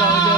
ধন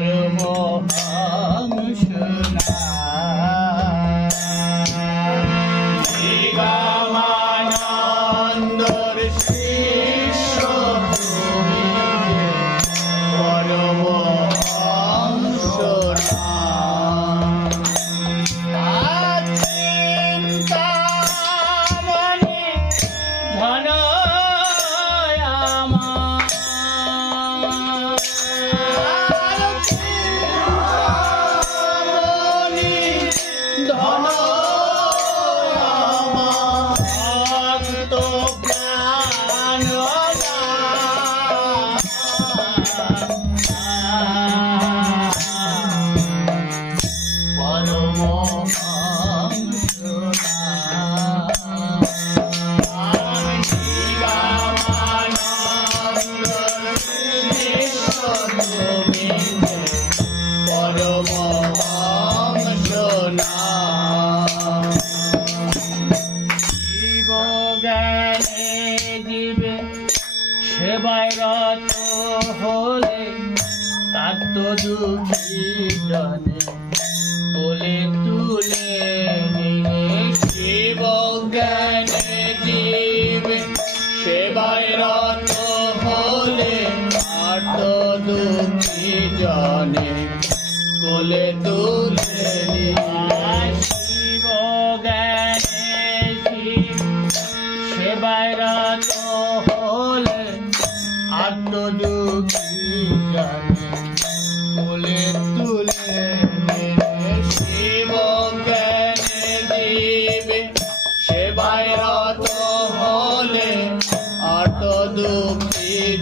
什么风声？जाने।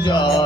job.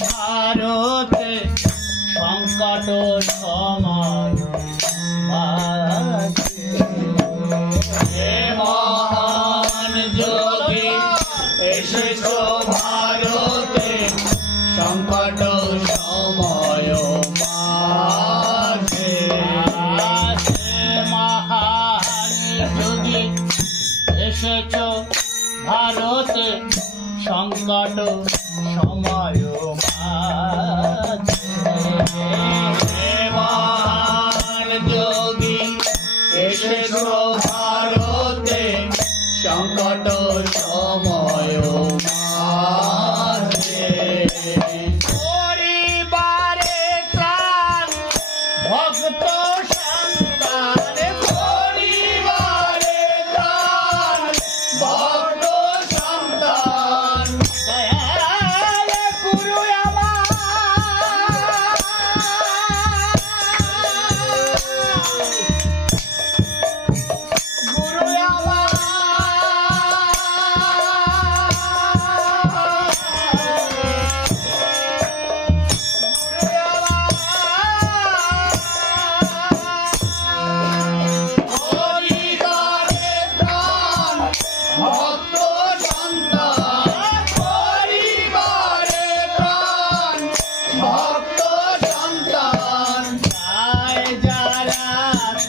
ভারতে সংকট সময় ভারতে সংকট ভারতে সংকট সময়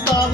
তব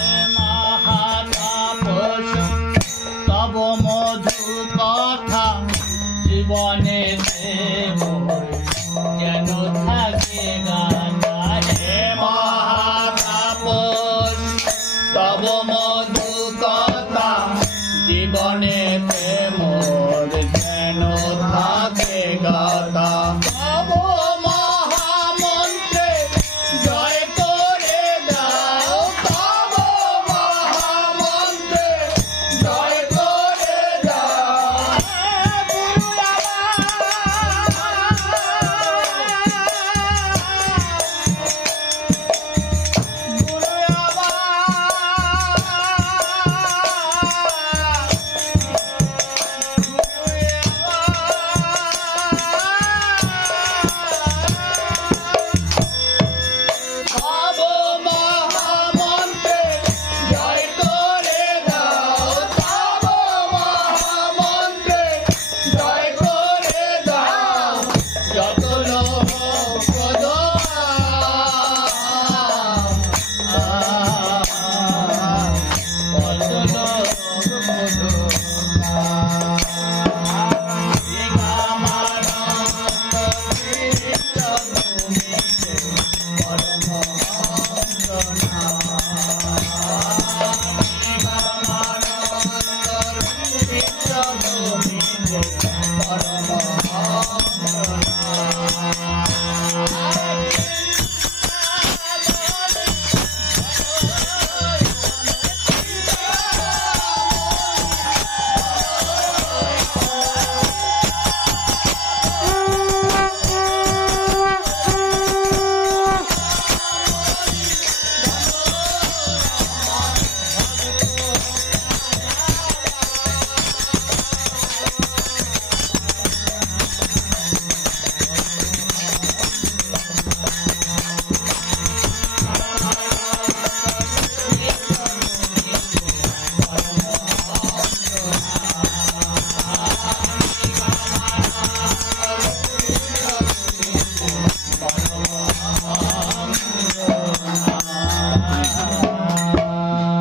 বনে